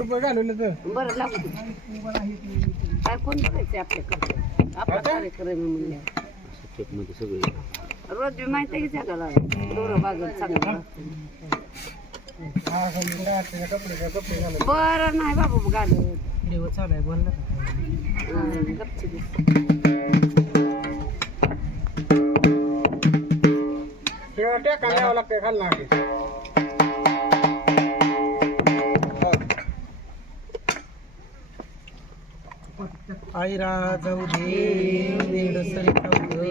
रुपये घालवले तर बरं लागू दे. काय कोण बघायचं आपल्याकडे आपला कार्यक्रम आहे म्हणल्यावर. मध्ये सगळे रोज बी माहिती आहे की जगाला दोरं बागल चांगलं राहतं. कपडे घालवले बरं नाही बाबा घालत देव चालू आहे बोल ना गपची दिस. टेका न्यावं लागतंय खाल ना आईरा जाऊ दे दीड सरी खाऊ दे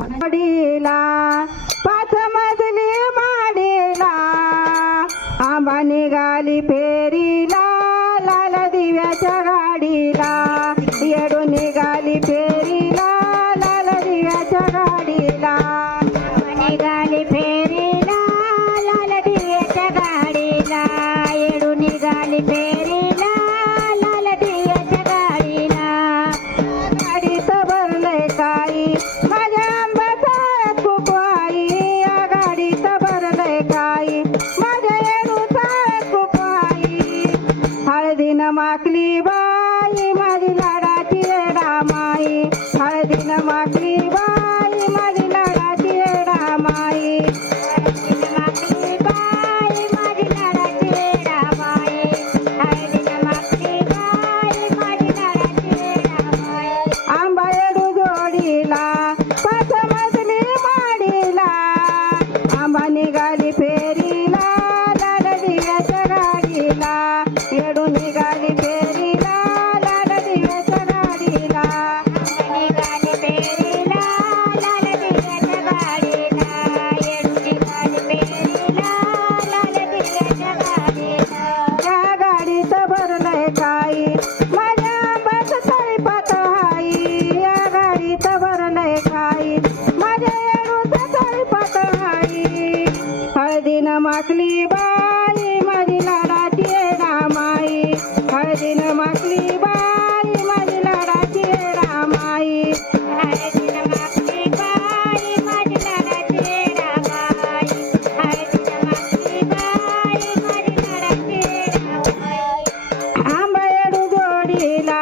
माडीला पाच मजली माडीला आंबा निघाली फेरीला लाल दिव्याच्या गाडीला येडून निघाली फेरीला लाल दिव्याच्या गाडीला निघाली फेरीला लाल दिव्याच्या गाडीला येडून निघाली फेरीला लाल दिव्याच्या गाडीला गाडीत भरलंय काही माझ्या आंब्याचा कुकवाई या गाडीत भरलंय काही माझ्या येडूचा कुकवाई हळदीनं माकली बाई माझी लाडाची येडा माई हळदीनं माकली बाई माझी लाडाची येडा माई हळदीनं माकली बाई माझी लाडाची येडा माई हळदीनं माकली बाई माझी लाडाची येडा माई आंबा येडू जोडीला पाच मजली माडीला आंबा निघाली फेरीला लाल दिव्याच्या गाडीला येडू निघाली फेरी हळदीनं माखली बाई माझी लाडाची रामाई हळदीनं माखली बाई माझी लाडाची रामाई हळदीनं माखली बाई माझी लाडाची रामाई आंबा येडू जोडीला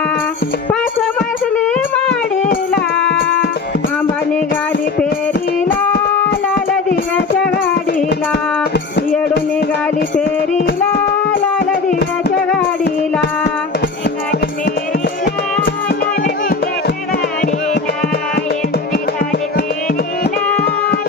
पाच मजली माडीला आंबा निघाली फेरीला लाल दिव्याच्या गाडीला येडू निघाली फेरीला लाल दिव्याच्या गाडीला निघाली फेरीला लाल दिव्याच्या गाडीला येडू निघाली फेरीला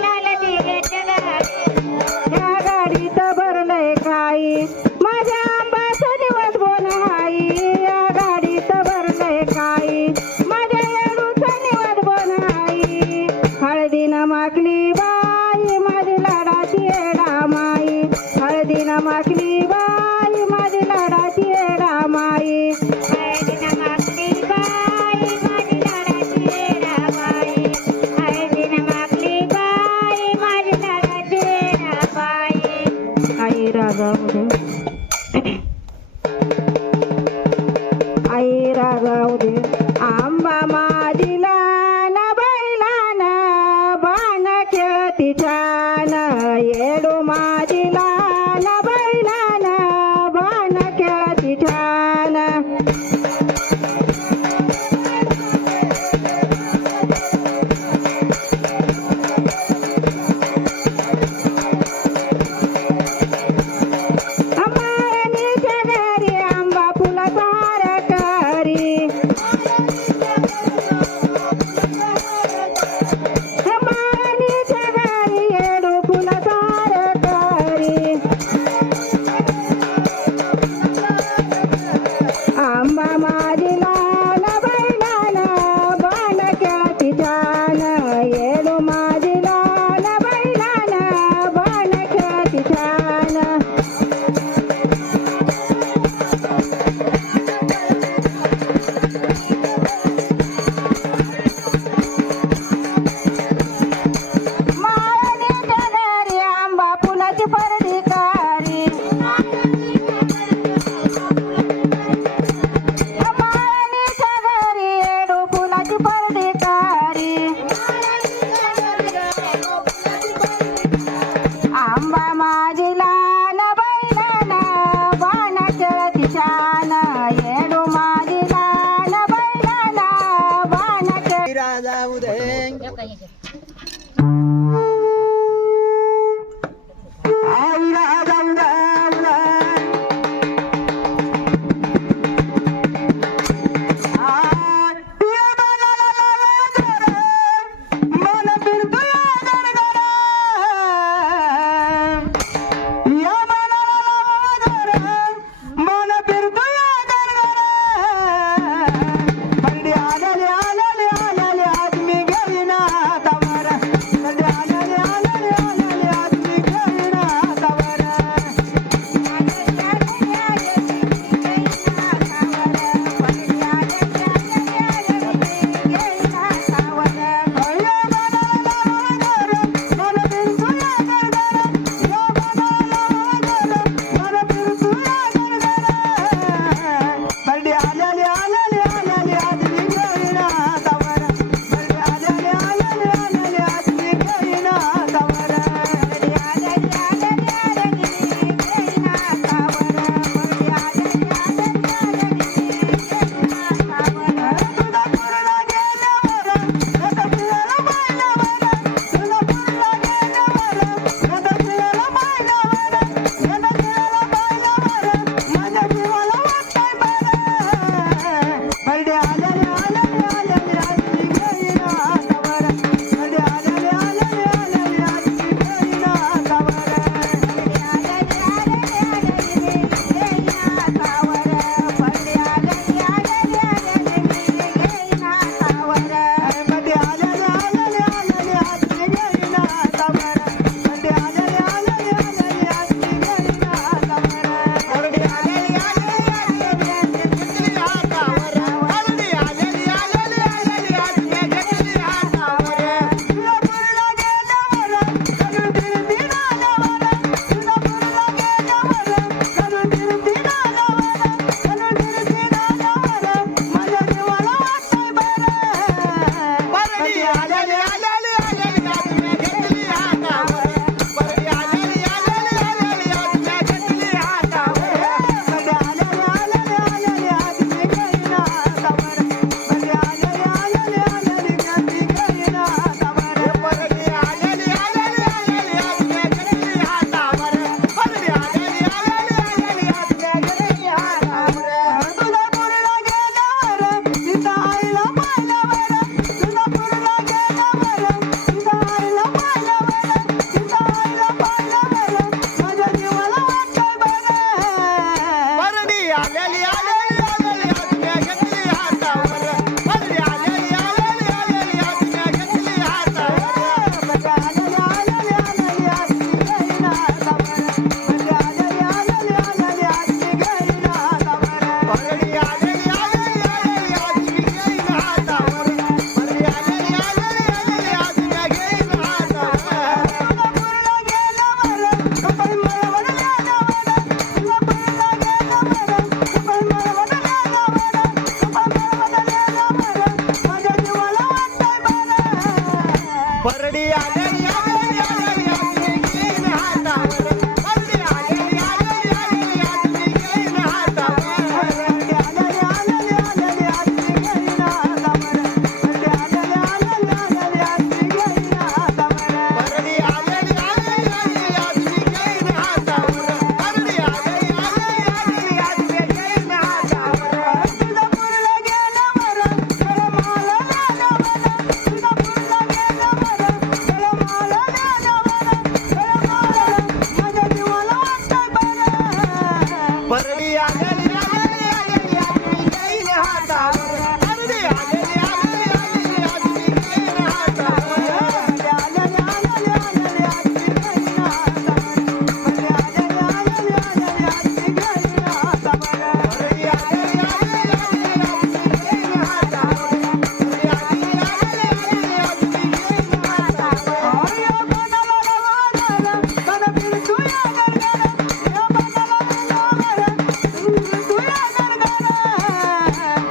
लाल दिव्याच्या गाडीला या गाडीत भरलंय खाई माझ्या आंबाचा निवड बोन हाई या गाडीत भरलंय खाई माझ्या येडूचा निवड बोन हाई हळदीनं माखली बाई माझी लाडाची रामाई हळदीनं माखली बाई माझी लाडाची रामाई हळदीनं माखली बाई माझी लाडाची रामाई हळदीनं माखली बाई माझी लाडाची रामाई आई रागावू आई रागावू दे आंबा माझीला ना बैलाना बाण खेळती छान येडू माझीला ना बैलाना बाण खेळती छान अंबारणीच्या घरी आंबा फुलाचा रकारी अंबारणीच्या घरी येडू फुलाचा रकारी आंबा माझीला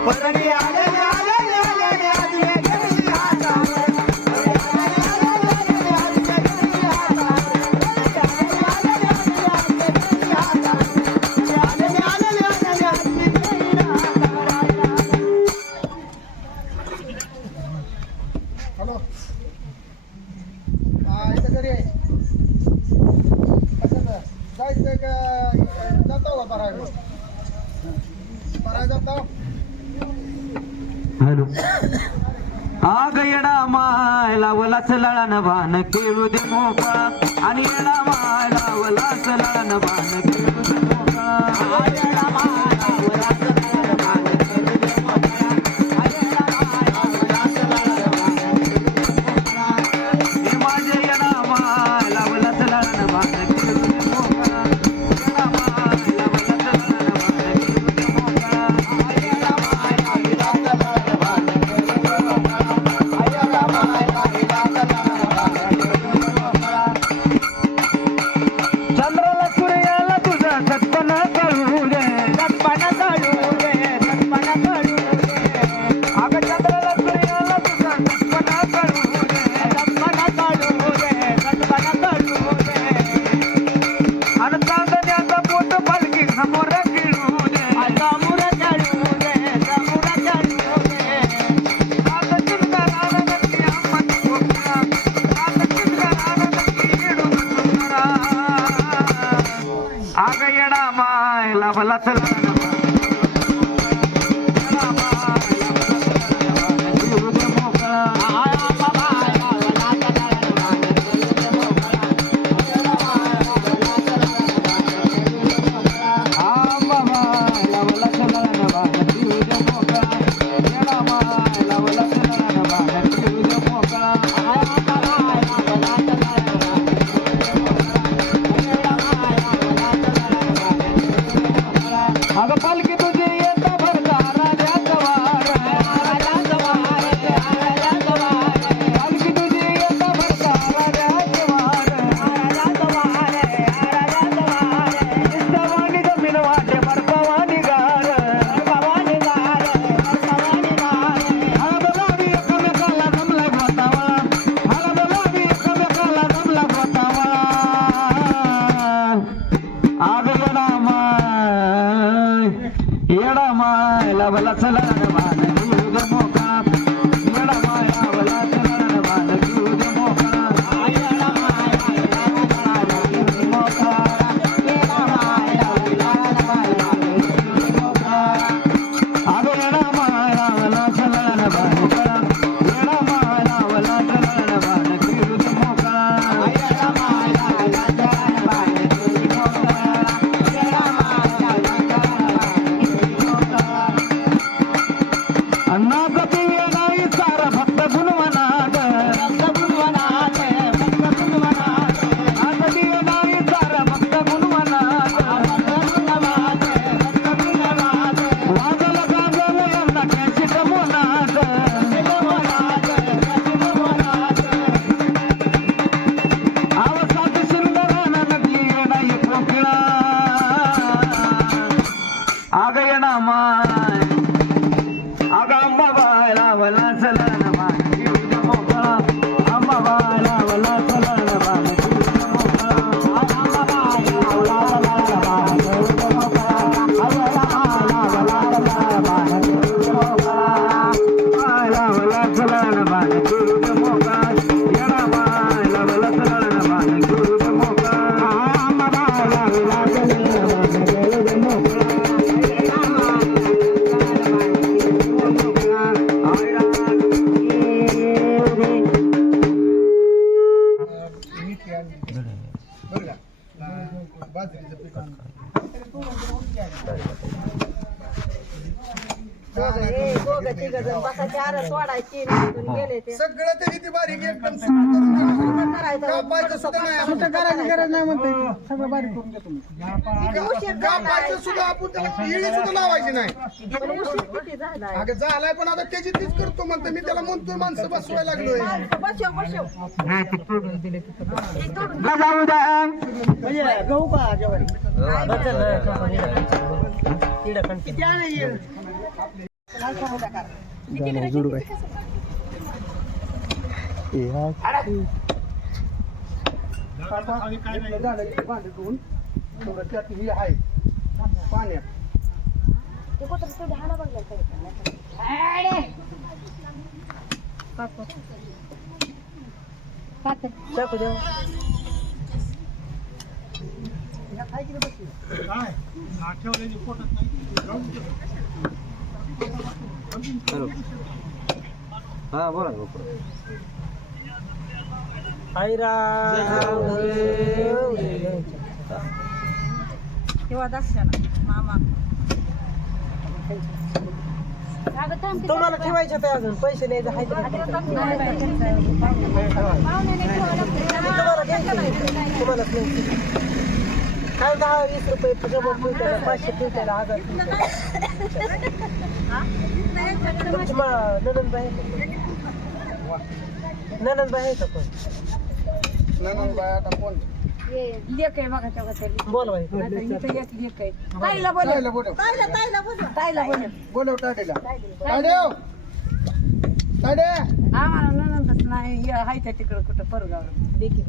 परडी आलेले आलेले आलेले आलेले गेलेली हातावर हॅलो इथं घरी आहे कशाचं जायचं का जातो का बराय जातो हॅलो आग येडा मायला वलाच लळण भान खेळू दे मोकळा आणि येडा मायला वलाच लळण भान खेळू दे मोकळा येडा मायला वलाच लळण भान खेळू दे मोकळा येडा मायला वलाच लळण भान खेळू दे मोकळा हे माझे येडा मायला वलाच लळण भान खेळू दे मोकळा येडा मायला वलाच लळण भान खेळू दे मोकळा येडा मायला वलाच लळण भान खेळू दे चंद्राला सूर्याला तुझा सत्पना कळू दे सत्पना कळू दे सत्पना कळू दे अगं चंद्राला सूर्याला तुझा सत्पना कळू दे सत्पना कळू दे सत्पना कळू दे आणि चांदण्याचा पोट पालखी समोर खेळू दे समोर खेळू दे समोर खेळू दे आता चिंता नक्की आम्हाला पोकळा आता चिंता नक्की येडू सुंदरा आग येडा मायला भला चला अगं पालखी तुझी येता भरता राजाचा वार पालखी तुझी येता भरता राजाचा वार निष्ठावानी जमीन वाटे बर्फावानी गार हळदलावी एकमेकाला जमला गोतावळा हळदलावी एकमेकाला जमला गोतावळा आग येडा मायला भला चलन भान घेऊ दे मोकळा येडा मायला भला चलन भान घेऊ दे मोकळा येडा मायला भला घेऊ दे मोकळा येडा मायला भला घेऊ दे मोकळा अगं येडा मायला भला चलन भान कळा येडा मायला भला चलन भान घेऊ दे मोकळा येडा मायला भला चलन भान घेऊ दे मोकळा येडा मायला अन्ना कधी नाही सारा भक्त गुणवनाथ भक्त गुणवनाथ भक्त गुणवनाथ कधी नाही सारा भक्त गुणवनाथ भक्त गुणवनाथ भक्त गुणवनाथ वाजल गाजल यांना कॅशी गमवनाथ आवसात सुंदराना नदी नाही कोकिळा आग येणा माय आग अंबाबाईला वला चलन भान घेऊ दे मोकळा अंबाबाईला वला चलन भान घेऊ दे मोकळा अंबाबाईला वला चलन भान घेऊ दे मोकळा अंबाबाईला वला चलन भान घेऊ दे मोकळा बाईला वला चलन भान घेऊ दे मोकळा येडा बाईला वला चलन भान घेऊ दे मोकळा अंबाबाईला वला चलन भान घेऊ दे मोकळा बरं का बाजरीचं पीठ सगळं तरी ती बारीक एकदम कापायचं सुद्धा नाही करायची गरज नाही म्हणते सगळं बारीक करून देतो मी कापायचं सुद्धा आपण त्याला इळी सुद्धा लावायची नाही अगं झालाय पण आता त्याची तीच करतो म्हणतो मी त्याला म्हणतोय माणसं बसवायला लागलोय गहू का ज्वारी जोडू काय आहे पाण्यात हा बोला तेव्हा दक्षिणा मामा तुम्हाला ठेवायचं ते अजून पैसे द्यायचे आहे तुम्हाला काय 10-20 रुपये 500 ठेवताना 1000 तुमची ननंदबाई आहे का पण ननंदबाई आता कोण लेक आहे बघा तेव्हा तरी बोल बाई इथं एक लेक आहे ताईला बोलव ताईला बोलव टाटेला टाडेव टाडे आम्हाला ननंदच नाही हाय त्या तिकडं कुठं परगाव देखील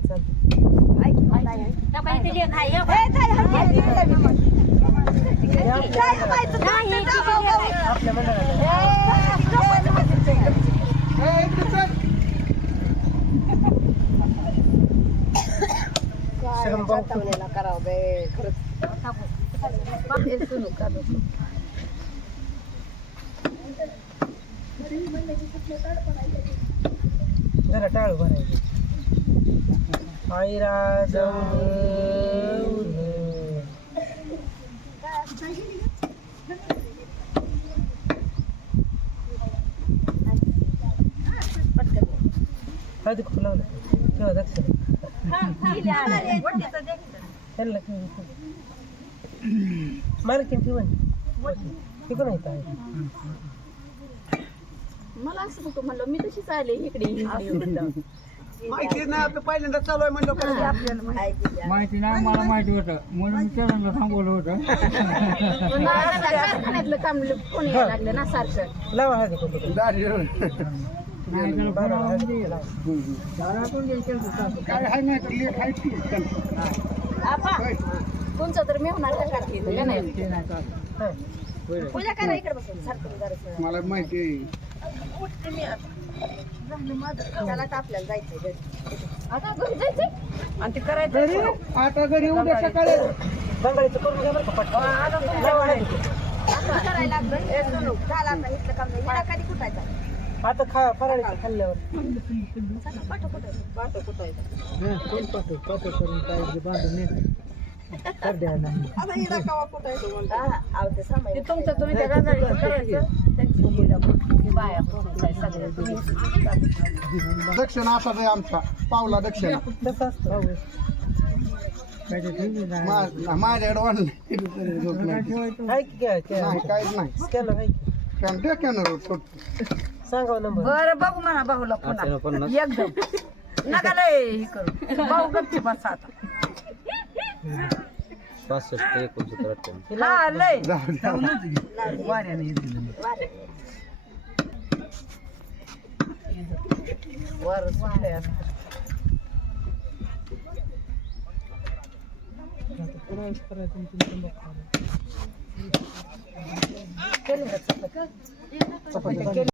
आपल्या मंडळाला करावं बे खरंच जरा टाळू भरायचं आईरा हळदी खूप लावलं तेव्हा दक्षिण मार्किन ठेवून तिकडून येत आहे मला असं होतं म्हणलं मी तशीच आले इकडे माहिती नाही आपलं पहिल्यांदा चालू आहे म्हणलं माहिती नाही मला माहिती होतं म्हणून मी त्यांना थांबवलं होतं कारखान्यातलं काम कोण यायला लागलं ना सारखं लावा हळदी खूप काय आहे नाही लेट आहे की तुमचं तर मी होणार का नाही पूजा करा इकडे बसून सारखं मला माहिती आहे त्याला तर आपल्याला जायचंय आता घरी जायचंय आणि ते करायचं आता घरी उद्या सकाळी बंगाळीचं करून घ्या बरं का पटकन. लावा हळदी खूप. करायला लागलं झाला आता इथलं काम नाही मला कधी कुठायचं आता फराळीचं खाल्ल्यावर पाठव कुठायचं आता हिला कवा कुठायचं म्हणतो ते तुमचं तुम्ही त्या गांजाळीचं करायचं त्यांची मुलीला बाया काय सगळं दक्षिणा असाच आहे आमचा पावला दक्षिणा माझ्याकडे वाढलं नाही काहीच नाही स्कॅनर सांगा नंबर बरं बघू म्हणा भाऊला पुन्हा एकदम नका लय हे करू भाऊ गपची बस आता 65 हा लय वर सुटले केलं